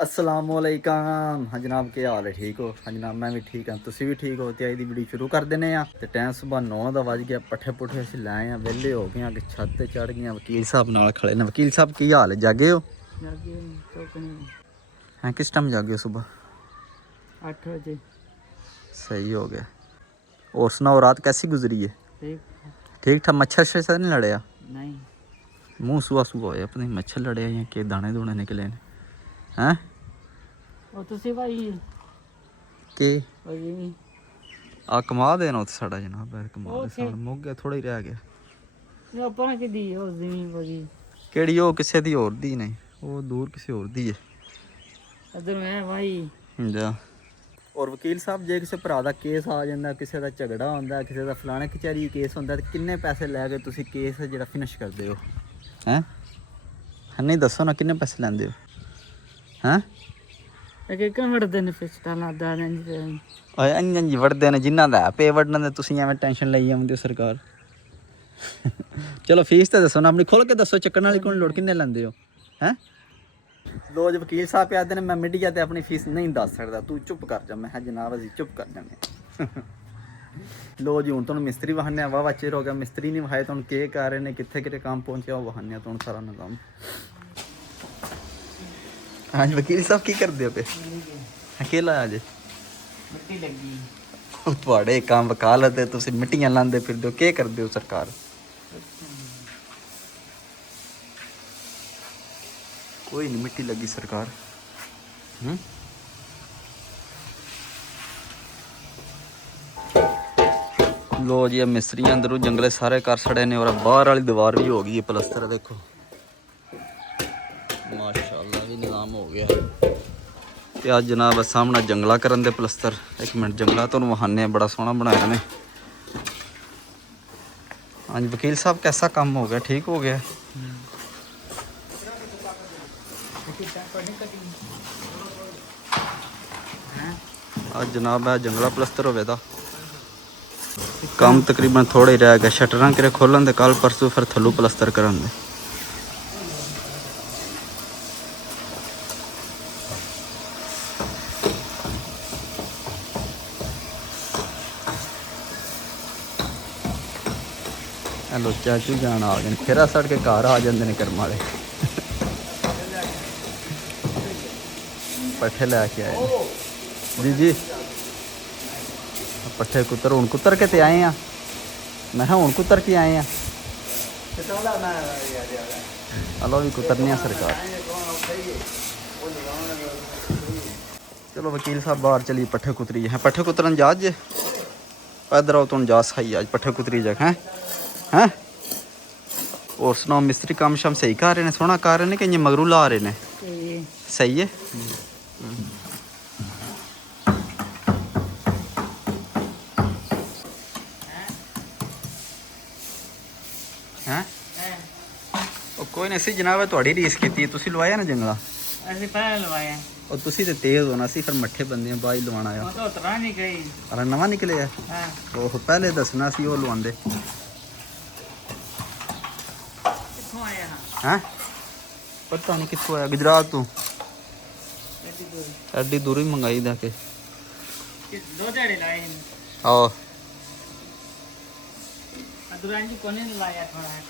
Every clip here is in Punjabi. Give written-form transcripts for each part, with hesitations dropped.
ਅਸਲਾਮੁਅਲੈਕਮ। ਹਾਂ ਜਨਾਬ, ਕੀ ਹਾਲ ਹੈ? ਠੀਕ ਹੋ? ਹਾਂ ਜਨਾਬ, ਮੈਂ ਵੀ ਠੀਕ ਹਾਂ, ਤੁਸੀਂ ਵੀ ਠੀਕ ਹੋ? ਤੇ ਅੱਜ ਦੀ ਵੀਡੀਓ ਸ਼ੁਰੂ ਕਰ ਦਿੰਦੇ ਆ। ਤੇ ਟਾਈਮ ਸਵੇਰ 9 ਦਾ ਵੱਜ ਗਿਆ। ਪੱਠੇ ਪੁੱਠੇ ਅਸੀਂ ਲਾਏ ਆ, ਵਿਹਲੇ ਹੋ ਗਏ ਆ ਕਿ ਛੱਤ ਤੇ ਚੜ ਗਏ ਆ। ਵਕੀਲ ਸਾਹਿਬ ਨਾਲ ਖੜੇ ਨੇ। ਵਕੀਲ ਸਾਹਿਬ ਕੀ ਹਾਲ ਹੈ? ਜਾਗੇ ਹੋ? ਹਾਂ, ਕਿਸ ਟਾਈਮ ਜਾਗੇ ਹੋ? ਸੁਬह 8 बजे। सही हो गया। और सुनाओ, रात कैसी गुजरी है? ठीक ठाक। मच्छर से नहीं लड़िया? नहीं। मूँह सुहा सुहा होया, पता नहीं मच्छर लड़िया या कि दाने दूने निकले ने। हैं ਉਹ ਤੁਸੀਂ ਭਾਈ कि ਭਾਈ ਨਹੀਂ आ कमा देना उत्थे साढ़ा जनाब, कमा ਉਹ दे ਉੱਥੇ साढ़ा मुक गया, थोड़ा ही रह गया। ਇਹ ਆਪਾਂ ਨੇ ਕਿਦੀ ਉਸ ਜ਼ਮੀਨ ਭਾਜੀ ਕਿਹੜੀ? ਉਹ ਕਿਸੇ ਦੀ ਹੋਰ ਦੀ ਨਹੀਂ, ਉਹ ਦੂਰ ਕਿਸੇ ਹੋਰ ਦੀ ਹੈ। ਇੱਧਰ ਮੈਂ ਭਾਈ ਜਾ। ਔਰ ਵਕੀਲ ਸਾਹਿਬ, ਜੇ ਕਿਸੇ ਭਰਾ ਦਾ ਕੇਸ ਆ ਜਾਂਦਾ, ਕਿਸੇ ਦਾ ਝਗੜਾ ਹੁੰਦਾ, ਕਿਸੇ ਦਾ ਫਲਾਣੇ ਕਚਹਿਰੀ ਕੇਸ ਹੁੰਦਾ, ਤੇ ਕਿੰਨੇ ਪੈਸੇ ਲੈ ਕੇ ਤੁਸੀਂ ਕੇਸ ਜਿਹੜਾ ਫਿਨਿਸ਼ ਕਰਦੇ ਹੋ? ਹੈਂ ਨਹੀਂ ਦੱਸੋ ਨਾ, ਕਿੰਨੇ ਪੈਸੇ ਲੈਂਦੇ ਹੋ? ਹੈਂ ਕਿ ਵੜਦੇ ਨੇ ਪਿਸਟਾਂ ਲਾਦਾ ਨੇ ਜੀ। ਓਏ ਅੰਜਨ ਜੀ ਵੜਦੇ ਨੇ, ਜਿਨ੍ਹਾਂ ਦਾ ਪੇ ਵੜਨ ਦੇ ਤੁਸੀਂ ਐਵੇਂ ਟੈਨਸ਼ਨ ਲਈ ਆਉਂਦੇ ਹੋ ਸਰਕਾਰ। ਚਲੋ ਫੀਸ ਤਾਂ ਦੱਸੋ ਨਾ ਆਪਣੀ, ਖੋਲ ਕੇ ਦੱਸੋ। ਚੱਕਣ ਵਾਲੀ ਕੋਲ ਲੋੜ ਕਿੰਨੇ ਲੈਂਦੇ ਹੋ? ਹੈਂ ਲੋ ਜੀ, ਵਕੀਲ ਸਾਹਿਬ ਪਿਆਦੇ ਨੇ, ਮੈਂ ਮੀਡੀਆ ਤੇ ਆਪਣੀ ਫੀਸ ਨਹੀਂ ਦੱਸ ਸਕਦਾ, ਤੂੰ ਚੁੱਪ ਕਰ ਜਾ। ਮੈਂ ਕਿਹਾ ਜਨਾਬ ਅਸੀਂ ਚੁੱਪ ਕਰ ਜਾਂਦੇ। ਲੋ ਜੀ, ਹੁਣ ਤੁਹਾਨੂੰ ਮਿਸਤਰੀ ਵਹਾਨੇ ਆ। ਵਾਹਵਾ ਚਿਰ ਹੋ ਗਿਆ ਮਿਸਤਰੀ ਨਹੀਂ ਵਹਾਏ। ਤੁਹਾਨੂੰ ਕੀ ਕਰ ਰਹੇ ਨੇ, ਕਿੱਥੇ ਕਿੱਥੇ ਕੰਮ ਪਹੁੰਚਿਆ, ਉਹ ਵਹਾਨੇ ਆ ਤੁਹਾਨੂੰ ਸਾਰਾ ਨਿਜ਼ਾਮ। ਹਾਂਜੀ ਵਕੀਲ ਸਾਹਿਬ, ਕੀ ਕਰਦੇ ਹੋ ਪਏ? ਅਕੇਲਾ ਅੱਜ ਮਿੱਟੀ ਲੱਗੀ। ਤੁਹਾਡੇ ਕੰਮ ਵਕਾਲਤ ਹੈ, ਤੁਸੀਂ ਮਿੱਟੀਆਂ ਲਾਉਂਦੇ ਫਿਰਦੇ ਹੋ, ਕੀ ਕਰਦੇ ਹੋ ਸਰਕਾਰ? ਕੋਈ ਨਹੀਂ ਮਿੱਟੀ ਲੱਗੀ ਸਰਕਾਰ। ਲੋ ਜੀ, ਮਿਸਤਰੀਆਂ ਅੰਦਰੋਂ ਜੰਗਲੇ ਸਾਰੇ ਕਰ ਛੜੇ ਨੇ, ਔਰ ਬਾਹਰ ਵਾਲੀ ਦੀਵਾਰ ਵੀ ਹੋ ਗਈ ਹੈ ਪਲਸਤਰ। ਦੇਖੋ ਮਾਸ਼ਾਅੱਲਾ, ਵੀ ਨਿਜ਼ਾਮ ਹੋ ਗਿਆ। ਤੇ ਅੱਜ ਜਨਾਬ ਸਾਹਮਣਾ ਜੰਗਲਾ ਕਰਨ ਦੇ ਪਲਸਤਰ। ਇੱਕ ਮਿੰਟ, ਜੰਗਲਾ ਤੁਹਾਨੂੰ ਵਹਾਨੇ, ਬੜਾ ਸੋਹਣਾ ਬਣਾਇਆ ਨੇ। ਹਾਂਜੀ ਵਕੀਲ ਸਾਹਿਬ, कैसा काम हो गया? ठीक हो गया? ਅੱਜ ਜਨਾਬ ਹੈ ਜੰਗਲਾ ਪਲਸਤਰ ਹੋਵੇਗਾ। ਕੰਮ ਤਕਰੀਬਨ ਥੋੜਾ ਹੀ ਰਹਿ ਗਿਆ। ਸ਼ਟਰਾਂ ਕਿਰੇ ਖੋਲਣ ਦੇ, ਕੱਲ ਪਰਸੋਂ ਫਿਰ ਥੱਲੂ ਪਲਸਤਰ ਕਰਨ ਦੇ। ਹੈਲੋ ਚਾਚੂ ਜਾਣ ਆ ਗਏ ਨੇ, ਫੇਰਾ ਸੜ ਕੇ ਘਰ ਆ ਜਾਂਦੇ ਨੇ ਕਰਮ ਵਾਲੇ। ਪੱਠੇ ਲੈ ਕੇ ਆਏ ਜੀ ਜੀ। ਪੱਠੇ ਕੁੱਤਰ ਹੁਣ ਕੁੱਤਰ ਕੇ ਤੇ ਆਏ ਆ। ਮੈਂ ਕਿਹਾ ਹੁਣ ਕੁੱਤਰ ਕੇ ਆਏ ਆ। ਹਲੋ ਵੀ ਕੁੱਤਰਨੇ ਆ ਸਰਕਾਰ। ਚਲੋ ਵਕੀਲ ਸਾਹਿਬ ਬਾਹਰ ਚਲੀ, ਪੱਠੇ ਕੁਤਰੀ ਹੈ। ਪੱਠੇ ਕੁਤਰਨ ਜਾ ਜੇ ਇਧਰ ਆਓ, ਤੁਹਾਨੂੰ ਜਾ ਸਹੀ ਅੱਜ ਪੱਠੇ ਕੁਤਰੀ ਜਾ। ਹੈ ਹੈਂ ਹੋਰ ਸੁਣਾਓ, ਮਿਸਤਰੀ ਕੰਮ ਸ਼ਮ ਸਹੀ ਕਰ ਰਹੇ ਨੇ? ਸੋਹਣਾ ਕਰ ਰਹੇ ਨੇ ਕਿ ਇੰਜ ਮਗਰੂ ਲਾ ਰਹੇ ਨੇ? ਸਹੀ ਹੈ। ਹੈਂ ਉਹ ਕੋਈ ਨਹੀਂ ਸੀ ਜਨਾਬ, ਤੁਹਾਡੀ ਰੀਸ ਕੀਤੀ। ਤੁਸੀਂ ਲਵਾਇਆ ਨਾ ਜੰਗਲਾ? ਅਸੀਂ ਪਹਿਲਾਂ ਲਵਾਇਆ। ਉਹ ਤੁਸੀਂ ਤੇ ਤੇਜ਼ ਹੋਣਾ ਸੀ, ਫਿਰ ਮੱਠੇ ਬੰਦੇ ਬਾਈ ਲਵਾਉਣਾ ਆ। ਉਹ ਤਾਂ ਉਤਰਾ ਨਹੀਂ ਗਈ। ਅਰੇ ਨਵਾਂ ਨਿਕਲਿਆ? ਹਾਂ। ਉਹ ਪਹਿਲੇ ਦੱਸਣਾ ਸੀ, ਉਹ ਲਵਾਉਂਦੇ। ਕਿੱਥੋਂ ਆਇਆ ਨਾ? ਹੈਂ ਪਤਾ ਨਹੀਂ ਕਿੱਥੋਂ ਆਇਆ, ਗੁਜਰਾਤ ਤੋਂ। ਐਡੀ ਦੂਰ ਹੀ ਮੰਗਾਈ ਦਾ ਕੇ। ਦੋ ਝਾੜੇ ਲਾਏ ਨੇ। ਆਹ ਅਦੁਰਾਂ ਜੀ ਕੋਨੇ ਲਾਇਆ ਥੋੜਾ ਹੈ।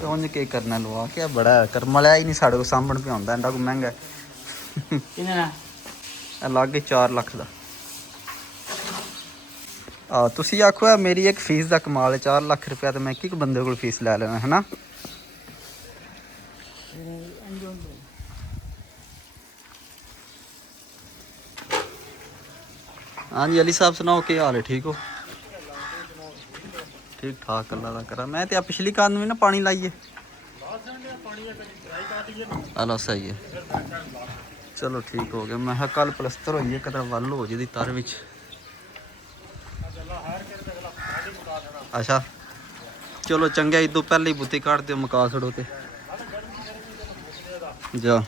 ਤੇ ਉਹਨੇ ਕੀ ਕਰਨਾ, ਲਵਾ ਕੇ ਬੜਾ ਕਰਮ ਵਾਲਿਆ ਹੀ ਨਹੀਂ ਸਾਡੇ ਕੋਲ ਸਾਂਭਣ ਪਿਆ ਹੁੰਦਾ, ਐਡਾ ਕੋ ਮਹਿੰਗਾ। ਕਿੰਨੇ ਦਾ? ਇਹ ਲੱਗ ਗਏ 4 ਲੱਖ ਦਾ। ਤੁਸੀਂ ਆਖੋ ਮੇਰੀ ਇੱਕ ਫੀਸ ਦਾ ਕਮਾਲ ਹੈ। 4 ਲੱਖ ਰੁਪਇਆ ਤੇ ਮੈਂ ਇੱਕ ਬੰਦੇ ਕੋਲ ਫੀਸ ਲੈ ਲੈਣਾ ਹੈ ਨਾ। ਹਾਂਜੀ ਅਲੀ ਸਾਹਿਬ ਸੁਣਾਓ, ਕੀ ਹਾਲ ਹੈ? ਠੀਕ ਹੋ? ठीक ठाक, अल्लाह का करा। मैं तो पिछली कान में ना पानी लाइए। हलो सही है, चलो ठीक हो गया। मैं कल प्लस्तर होइए कदर वल हो जी तर विच। अच्छा चलो चंगा, इदों पहले ही बुत्ती काट दो, मुका छड़ो ते जा।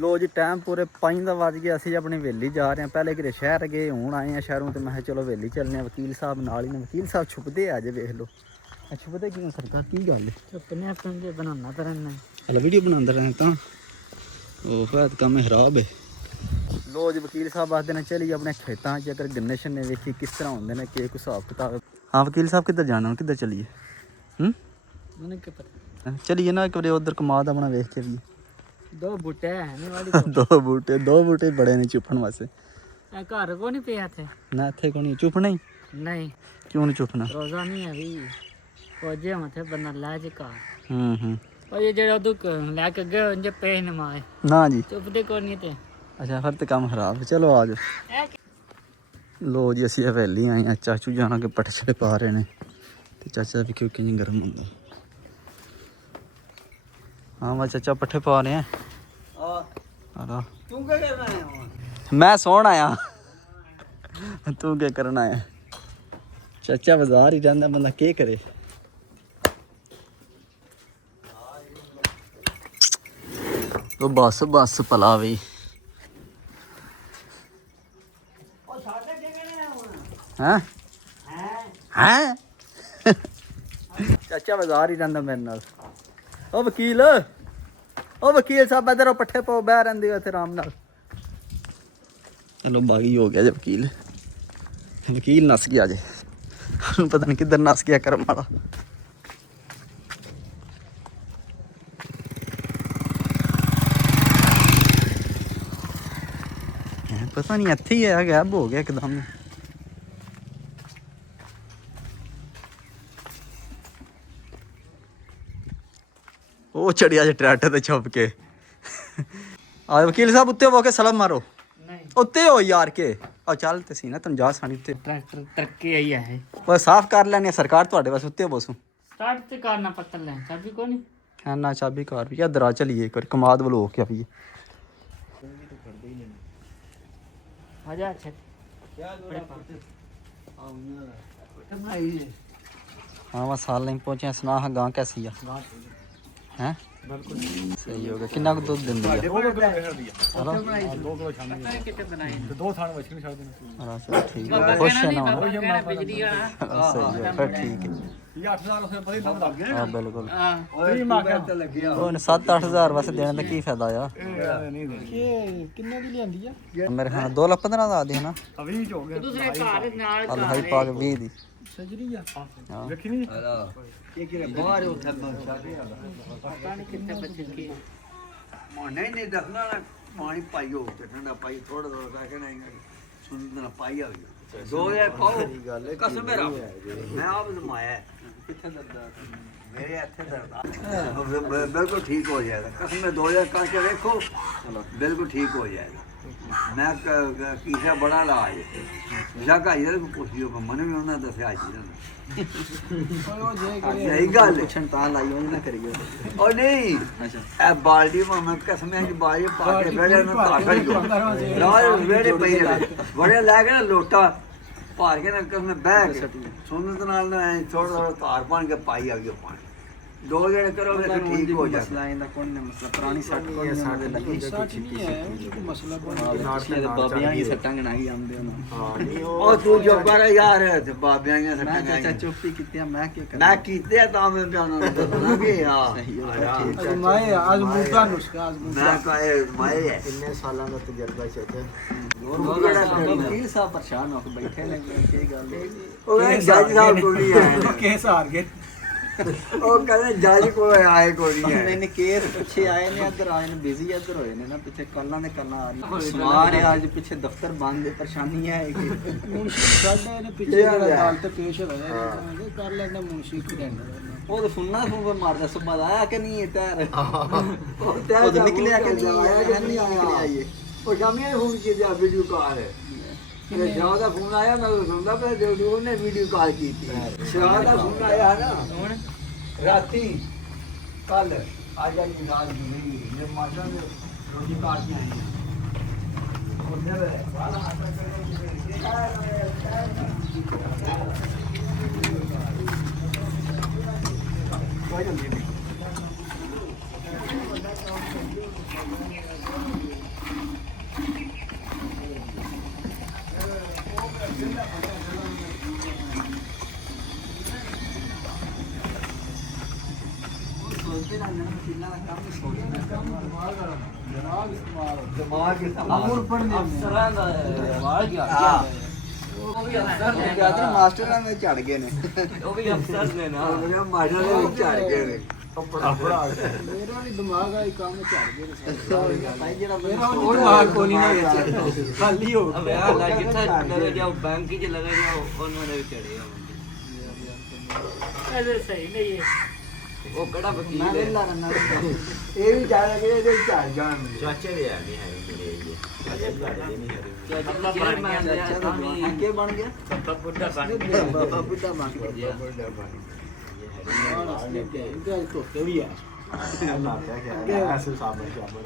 ਲੋ ਜੀ ਟਾਈਮ ਪੂਰੇ 5 ਦਾ ਵੱਜ ਗਿਆ। ਅਸੀਂ ਆਪਣੀ ਹਵੇਲੀ ਜਾ ਰਹੇ ਹਾਂ। ਪਹਿਲੇ ਕਿਤੇ ਸ਼ਹਿਰ ਗਏ, ਹੁਣ ਆਏ ਆ ਸ਼ਹਿਰੋਂ, ਤੇ ਮੈਂ ਕਿਹਾ ਚਲੋ ਹਵੇਲੀ ਚੱਲਨੇ ਆ। ਵਕੀਲ ਸਾਹਿਬ ਨਾਲ ਹੀ ਨੇ। ਵਕੀਲ ਸਾਹਿਬ ਛੁਪਦੇ ਆ ਜੇ, ਵੇਖ ਲਓ ਛੁਪਦੇ ਕਿਉਂ ਸਰਕਾਰ, ਕੀ ਗੱਲ ਹੈ? ਚੁੱਪਨੇ ਆਪਣੇ ਬਣਾਉਣਾ ਤਾਂ ਰਹਿਣਾ। ਹਲ ਵੀਡੀਓ ਬਣਾਉਂਦਾ ਰਹਿਣਾ ਤਾਂ ਉਹ ਫਿਰ ਕੰਮ ਖਰਾਬ ਹੈ। ਲੋ ਜੀ ਵਕੀਲ ਸਾਹਿਬ ਆਖਦੇ ਨੇ ਚਲੀ ਆਪਣੇ ਖੇਤਾਂ 'ਚ, ਅਗਰ ਗੰਨੇ ਸ਼ੰਨੇ ਵੇਖੀ ਕਿਸ ਤਰ੍ਹਾਂ ਹੁੰਦੇ ਨੇ, ਕਿ ਹਿਸਾਬ ਕਿਤਾਬ। ਹਾਂ ਵਕੀਲ ਸਾਹਿਬ ਕਿੱਧਰ ਜਾਣਾ, ਕਿੱਧਰ ਚੱਲੀਏ? ਮੈਨੂੰ ਕੀ ਪਤਾ, ਚਲੀਏ ਨਾ ਇੱਕ ਵਾਰੀ ਉਧਰ ਕਮਾਦ ਆਪਣਾ ਵੇਖ ਕੇ ਵੀ। ਦੋ ਬੂਟੇ ਹੈ ਨਹੀਂ ਵਾਲੀ ਦੋ ਬੂਟੇ ਬੜੇ ਨੇ ਚੁੱਪਣ ਵਾਸਤੇ। ਇਹ ਘਰ ਕੋ ਨਹੀਂ ਪਿਆ ਥੇ ਨਾ ਇੱਥੇ ਕੋ ਨਹੀਂ ਚੁੱਪਣਾ ਹੀ। ਨਹੀਂ ਕਿਉਂ ਨਹੀਂ ਚੁੱਪਣਾ? ਰੋਜ਼ਾ ਨਹੀਂ ਹੈ ਵੀ ਫੌਜੇ ਮਥੇ ਬੰਦਾ ਲੈ ਜੇ ਘਰ। ਉਹ ਜਿਹੜੇ ਉਦੋਂ ਲੈ ਕੇ ਗਏ ਜੇ ਪੈ ਨਾ ਮਾਏ ਨਾ ਜੀ ਚੁੱਪਦੇ ਕੋ ਨਹੀਂ ਤੇ। ਅੱਛਾ ਫਿਰ ਤੇ ਕੰਮ ਖਰਾਬ। ਚਲੋ ਆ ਜਾਓ। ਲੋ ਜੀ ਅਸੀਂ ਹਵੇਲੀ ਆਏ ਆ। ਚਾਚੂ ਜਾਣਾ ਕਿ ਪੱਠੇ ਛੜੇ ਪਾ ਰਹੇ ਨੇ, ਤੇ ਚਾਚਾ ਵੀ ਕਿਉਂਕਿ ਨਹੀਂ ਗਰਮ ਹੁੰਦਾ। हाँ मैं चाचा पट्ठे पा रहे हैं। तू क्या करना है? मैं सोन आया। तू क्या करना है? चाचा बाजार ही जाता बंदा क्या करे। तो बस बस भला भी हैं हैं चाचा बाजार ही जाता मेरे नाल। ओ वकील साहब इधर पट्ठे पाओ, बह रही हो इतने आराम नाल। चलो बागी हो गया जे वकील। वकील नस गया जे, पता नहीं किधर नस गया कर्म वाला। पता नहीं इत्थे ही है, गैब हो गया एकदम। ਉਹ ਚੜਿਆ ਜੇ ਟਰੈਕਟਰ ਤੇ ਛੁਪ ਕੇ। ਆ ਵਕੀਲ ਸਾਹਿਬ ਉੱਤੇ ਹੋ ਕੇ ਸਲਾਮ ਮਾਰੋ। ਨਹੀਂ ਉੱਤੇ ਹੋ ਯਾਰ ਕੇ ਆ ਚੱਲ ਤੇ ਸੀ ਨਾ ਤੈਨੂੰ ਜਾ ਸਾਣੀ ਉੱਤੇ। ਟਰੈਕਟਰ ਤਰੱਕੀ ਆਈ ਹੈ ਉਹ ਸਾਫ਼ ਕਰ ਲੈਣੀ ਸਰਕਾਰ ਤੁਹਾਡੇ ਵਾਸਤੇ। ਉੱਤੇ ਬਸੂ ਸਟਾਰਟ ਤੇ ਕਰਨਾ ਪਤਾ ਲੈ ਚਾਬੀ ਕੋ ਨਹੀਂ ਹੈ ਨਾ ਚਾਬੀ ਕਾਰ ਵੀ ਇੱਧਰ ਆ ਚਲੀਏ ਇੱਕ ਵਾਰ ਕਮਾਦ ਵੱਲ ਹੋ ਕੇ ਆਈਏ। ਆਜਾ ਅੱਛਾ हाँ वह साल नहीं पहुंचे। सुना हाँ गां कैसी है? हैं बिल्कुल सही हो गया। कितना को दूध दिन दिया? चलो ठीक है, खुश है ना? बिजली वाला सही है फिर ठीक है। हाँ बिल्कुल। 7-8 वैसे देने का की फायदा आ? मेरे हाँ 2,15,000 दी है ना। दूसरे घर नाल अल्लाह ही पाक 20 दी। सजरी आ देखी नहीं बाहर उठा पता नहीं कितने बच्चे के नहीं देखना ना पानी पाई हो ठंडा पाई थोड़ा थोड़ा कहना सुन पाई आ गई 2000 पाओ कसम मेरा मैं आप जमाया मेरे इतने दर्द बिल्कुल ठीक हो जाएगा। कसम में 2000 करके देखो बिल्कुल ठीक हो जाएगा। मैं किसा बड़ा इलाज जागा इधर को पूछ लियो मन भी उन्होंने दसिया यही गल ना करिए और नहीं ए बाल्टी में मैं कसम है कि बाल्टी पाके बेड़े में ताकड़ गयो राज बेड़े पई बड़े लागे ना लोटा पार के ना कसम बैग सुनत नाल ना थोड़ा थोड़ा तार पान के पाई आ गयो पानी 2 जने करोगे तो ठीक हो जाए। मसला इंदा कौन ने मसला पुरानी सट को ये साडे लगी नहीं है कोई मसला नाटिया दे बाबियां ही सट्टां गनाई आंदे ना। ओ तू जो कर यार ते बाबियां ने मैं सट्टा चाचा चुप्पी कीती मैं क्या कर मैं कीते ता मैं जाना दसना कि हां मैं आजमूदा नुस्खा आजमूदा मैं कहे माए है कितने सालों का तजुर्बा चाचा वकील साहब परेशान होके बैठे ने की गल ओ जज साहब को नहीं है केस हार गए ओ कहते जज को आए को नहीं है मैंने केस पीछे आए ने इधर आए ने बिजी इधर होए ने ना पीछे कल्ला ने कल्ला आ रही सवार है आज पीछे दफ्तर बंद है परेशानी है मुंशी साडे ने पीछे अदालत पेश होया कर लेना मुंशी को देना वो तो सुनना सुन मारदा सुबह आया कि नहीं है तैर ओ वो तो निकले कि नहीं आया नहीं निकले आइए ओ शामी फोन की जा वीडियो कॉल है शराब का फोन आया मैं सुनता पे उन्होंने वीडियो कॉल की थी शराब का फोन आया ना राती कल आज की रात नहीं ये माता ने रोटी काट के आई है ਦਿਮਾਗ ਅਮਰ ਪੜ੍ਹਨੇ ਅਫਸਰਾਂ ਦਾ ਵਾਲ ਗਿਆ ਉਹ ਵੀ ਅਫਸਰ ਨੇ ਕਹਿੰਦੇ ਮਾਸਟਰਾਂ ਦੇ ਝੜ ਗਏ ਨੇ ਉਹ ਵੀ ਅਫਸਰ ਨੇ ਨਾ ਉਹ ਮਾਸ਼ਾ ਦੇ ਵਿੱਚ ਆ ਗਏ ਨੇ ਮੇਰਾ ਵੀ ਦਿਮਾਗ ਆਈ ਕੰਮ ਝੜ ਗਿਆ ਭਾਈ ਜਿਹੜਾ ਮੇਰਾ ਉਹ ਦਿਮਾਗ ਕੋਈ ਨਹੀਂ ਨਾ ਖਾਲੀ ਹੋ ਅਬੇ ਆ ਲਾ ਕਿੱਥੇ ਲਗੇ ਜਾਓ ਬੈਂਕ 'ਚ ਲਗੇ ਜਾਓ ਉਹਨਾਂ ਦੇ ਚੜੇ ਐਸੇ ਸਹੀ ਨਹੀਂ ਹੈ ਉਹ ਕਿਹੜਾ ਵਕੀਲ ਮੈਂ ਹੈ ਵੇਲਾ ਕਰਨਾ ਇਹ ਵੀ ਜਾ ਕੇ ਇਹਦੇ ਝੜ ਜਾਣ ਚਾਚੇ ਦੇ ਆ ਨਹੀਂ ਹੈ ਮੇਰੇ ਇਹ ਅੱਲਾ ਬਣ ਗਿਆ ਅੱਗੇ ਬਣ ਗਿਆ ਬਾਬਾ ਬੁੱਢਾ ਬਣ ਗਿਆ ਬਾਬਾ ਬੁੱਢਾ ਬਣ ਗਿਆ ਇਹਦੇ ਧੋਤੇ ਵੀ ਆ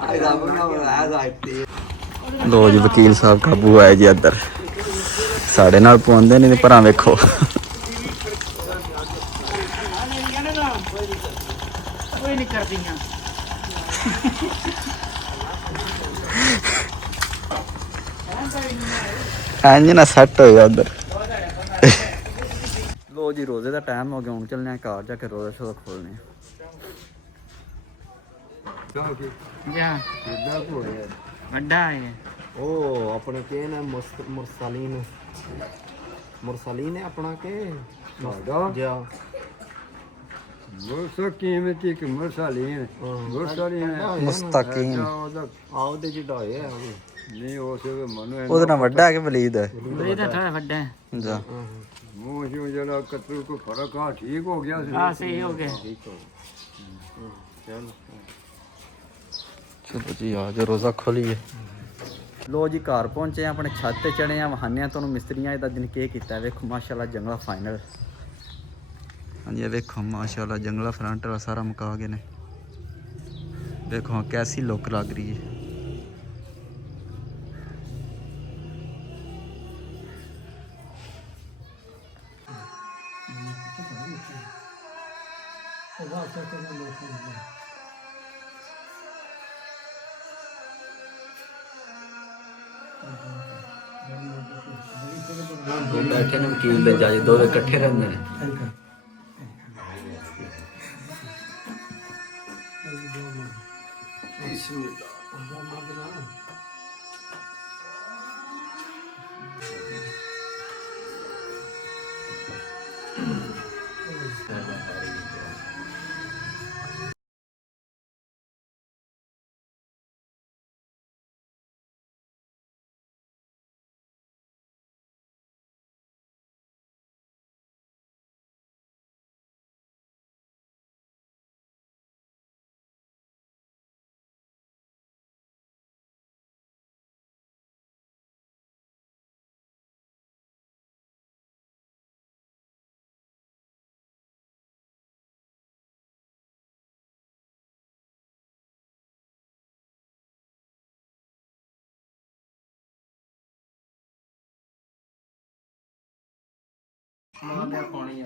ਆਈ ਰੱਬ ਨਾ ਬਣਾ ਜਾਈਤੀ ਲੋ ਜੀ ਵਕੀਲ ਸਾਹਿਬ ਕਾਬੂ ਆਏ ਜੀ ਇੱਧਰ ਸਾਡੇ ਨਾਲ ਪਹੁੰਚਦੇ ਨਹੀਂ ਤੇ ਭਰਾ ਵੇਖੋ ਕੋਈ ਨਹੀਂ ਕਰਦੀਆਂ ਇੰਜ ਨਾ ਸੈੱਟ ਹੋਇਆ ਉੱਧਰ ਲੋ ਜੀ ਰੋਜ਼ੇ ਦਾ ਟਾਈਮ ਹੋ ਗਿਆ ਹੁਣ ਚੱਲਨੇ ਆ ਘਰ ਜਾ ਕੇ ਰੋਜ਼ਾ ਸ਼ੋਜ਼ਾ ਖੋਲਨੇ ਜਾ ਵੱਡਾ ਹੈ ਉਹ ਆਪਣੇ ਕੇ ਨਾ ਮੁਰਸਲੀਨ ਹੈ ਆਪਣਾ ਕੇ ਜਾ ਕੀਮਤੀ ਕਿ ਮਰਸਾਲੀਨ ਮੁਸਤਕੀਮ ਆਉਦੇ ਜਿਹੜਾ ਹੋਇਆ ਨਹੀਂ ਉਸ ਮਨੂੰ ਉਹਦੇ ਨਾਲ ਵੱਡਾ ਹੈ ਕਿ ਵਲੀਦ ਹੈ ਇਹਦਾ ਥੋੜਾ ਵੱਡਾ ਹੈ ਜਾ ਮੂੰਹ ਜਿਉਂ ਜਿਹੜਾ ਕਤਲ ਕੋ ਫਰਕ ਆ ਠੀਕ ਹੋ ਗਿਆ ਸੀ ਆ ਸਹੀ ਹੋ ਗਿਆ ਚਲੋ ਜੀ ਆ ਜਾ ਰੋਜ਼ਾ ਖੋਲੀਏ ਲੋ ਜੀ ਘਰ ਪਹੁੰਚੇ ਆ ਆਪਣੇ ਛੱਤ ਤੇ ਚੜੇ ਆ ਵਹਾਨਿਆਂ ਤੁਹਾਨੂੰ ਮਿਸਤਰੀਆਂ ਦਾ ਦਿਨ ਕੀ ਕੀਤਾ ਵੇਖੋ ਮਾਸ਼ਾਅੱਲਾ ਜੰਗਲਾ ਫਾਈਨਲ ਹਾਂਜੀ ਇਹ ਵੇਖੋ ਮਾਸ਼ਾਅੱਲਾ ਜੰਗਲਾ ਫਰੰਟ ਵਾਲਾ ਸਾਰਾ ਮੁਕਾ ਗਏ ਨੇ ਦੇਖੋ ਕੈਸੀ ਲੁੱਕ ਲੱਗ ਰਹੀ ਹੈ ਬੈਠੇ ਨੇ ਵਕੀਲ ਦੇ ਜੱਜ ਦੋਵੇਂ ਇਕੱਠੇ ਰਹਿੰਦੇ ਨੇ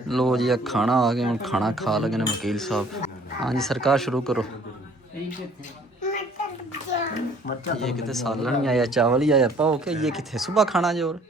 ਲੋ ਜੀ ਇਹ ਖਾਣਾ ਆ ਗਿਆ ਹੁਣ ਖਾਣਾ ਖਾ ਲਗੇ ਨੇ ਵਕੀਲ ਸਾਹਿਬ ਹਾਂਜੀ ਸਰਕਾਰ ਸ਼ੁਰੂ ਕਰੋ ਇਹ ਕਿਤੇ ਸਾਲਣ ਨਹੀਂ ਆਇਆ ਚਾਵਲ ਹੀ ਆਇਆ ਪਾਓ ਕਿ ਇਹ ਕਿੱਥੇ ਸੁਬਹ ਖਾਣਾ ਜੋਰ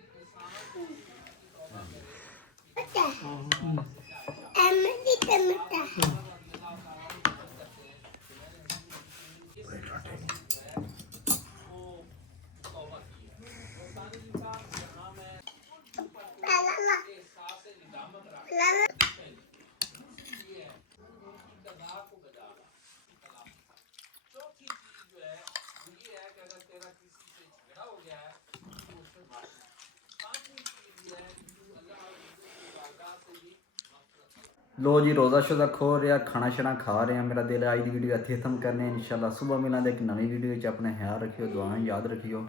लो जी रोज़ा शोज़ा खो रहा खाना शाना खा रहे हैं मेरा दिल आज की वीडियो इत्थे खत्म करने इंशाल्लाह सुबह मिलांगे एक नवी वीडियो अपने ख्याल रखियो दुआएं याद रखियो